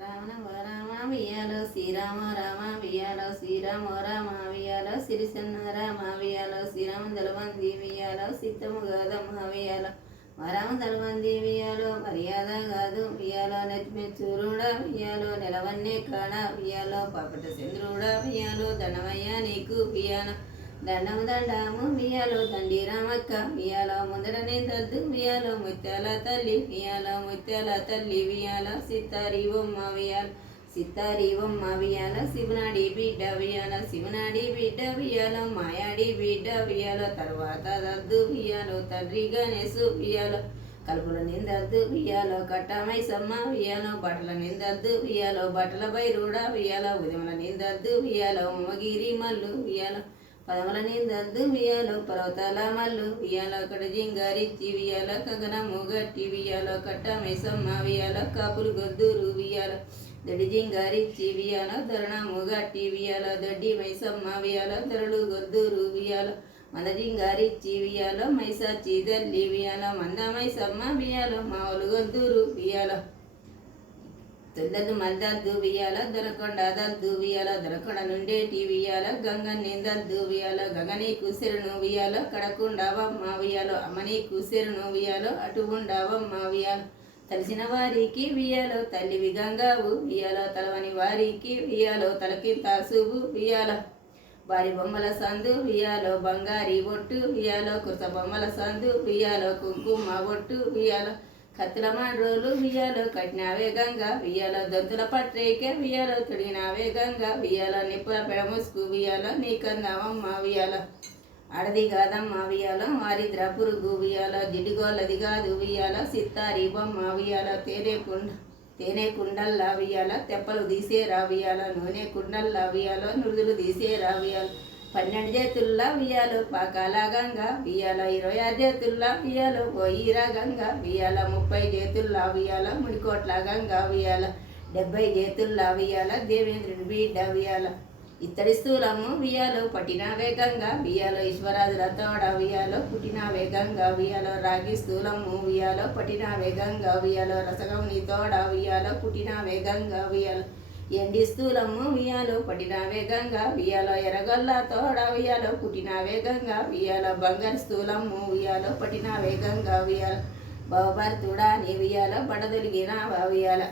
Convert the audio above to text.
రామ రామ వియాలో శ్రీరామ రామ వియాలో శ్రీరామ రామ వియాలో సిరిసన్న రామ వియాలో శ్రీరామ దళవంది వియాలో సిద్ధము కాదమ్మ వియాలో వరామ దళవంది వియాలో మర్యాద కాదు వియాలో నెత్తిమి చూరుడా వియాలో నెలవన్నే కాడ వియాలో పాపట చంద్రుడా వియాలో దండమయ్య నీకు వియాలో దండము దండము మియాలో దండి రామక్క మియాలో ముందరనే దద్దు మియాలో ముత్యాల తల్లి మియాలో ముత్యాల తల్లి వియాలో సిత్తారి బొమ్మ వియాల సిత్తారి బొమ్మ వియాల శివనాడి బిడ్డ వియాల శివనాడి బిడ్డ వియాల మాయాడి బిడ్డ వియాల తర్వాత దద్దు వియాలో తండ్రి గణేశు వియాలో కలుపుల నిందద్దు వియాలో కట్టమైసమ్మ వియాలో బట్టల నిందద్దు వియాలో బట్టల రూడా వియాలో ఉదయముల నిందద్దు వియాలో ఉమ్మగిరి మల్లు వియాలో పదముల నిందద్దు వియాలో పర్వతాల మల్లు వియాలో ఒకటి జింగారిచ్చి వియాలో కగనము గట్టి వియాలో కట్ట మైసమ్మ వియాలో కాపులు గొద్దురు వియాలో దడి జింగారిచ్చి వియాలో ధరణము గట్టి వియాలో దడ్డి మైసమ్మ వియాలో ధరలు గొద్దురు వియాలో మంద జింగారిచ్చి వియాలో మైసాచి దల్లి వియాలో మంద మైసమ్మ వియాలో మావులు గొద్దురు వియాలో తుందద్దు మద్దద్దు దూవియాల దొరకొండ దద్దు దూవియాల దొరకొండ నుండే టీవీయాల గంగ నిందద్దు దూవియాల గగని కూసిరు వియాల కడకుండావ మావియాలో అమ్మని కూసిరు నువ్వియాలో అటు ఉండవమ్మ తలిసిన వారికి వియాలో తల్లివి గంగావు వియాలో తలవని వారికి వియాలో తలకి తాసువు వియాలో వారి బొమ్మల సందు వియాలో బంగారి ఒట్టు వియాలో కుర్త బొమ్మల సందు వియాలో కుంకుమ ఒట్టు వియాలో కత్తుల మాండ్రోలు వియ్యాలో కట్టినావే గంగ వియ్యాలో దంతుల పట్రేకే వియ్యాలో తొడిగినావే గంగ వియ్యాలో నిప్పుల పెడముసుకు వియ్యాలో నీకందామమ్మ వియ్యాలో అడది కాదమ్మ వియ్యాలో వారిద్ర పురుగు వియ్యాలో జిడిగోళ్ళది కాదు వియ్యాలో సిత్తారి బొమ్మ వియ్యాలో తేనె కుండ తేనె కుండల్లా వియ్యాల తెప్పలు తీసే రావియాల నూనె కుండల్లా వియ్యాలో నురుదులు తీసే రావియాల పన్నెండు చేతుల్లా ఉయ్యాలు పాకాల గంగ వియ్యాల ఇరవై ఆరు చేతుల్లా వియ్యాలో పోయిరా గంగ వియ్యాల ముప్పై చేతుల్లా వియ్యాల ముడికోట్ల గంగ వియ్యాల డెబ్బై చేతుల్లా వియ్యాల దేవేంద్రుడి బిడ్డ వియ్యాల ఇత్తడి స్థూలము వియ్యాలో పట్టిన వేగంగా వియ్యాలో ఈశ్వరాజుల తోడ ఉయ్యాలో పుట్టిన వేగంగా ఉయ్యాలో రాగి స్థూలము ఉయ్యాలో పట్టిన వేగంగా ఉయ్యాలో రసగముని తోడ ఉయ్యాలో పుట్టిన వేగంగా ఉయ్యాలో. ఎండి స్థూలము వియాలో పట్టిన వేగంగా వియాలో ఎరగల్ల తోడ వియాలో పుట్టిన వేగంగా వియాలో బంగారు స్థూలము వియాలో పట్టిన వేగంగా వియాల భవభర్తుడా నీ వియాలో పడదొలిగిన వియాల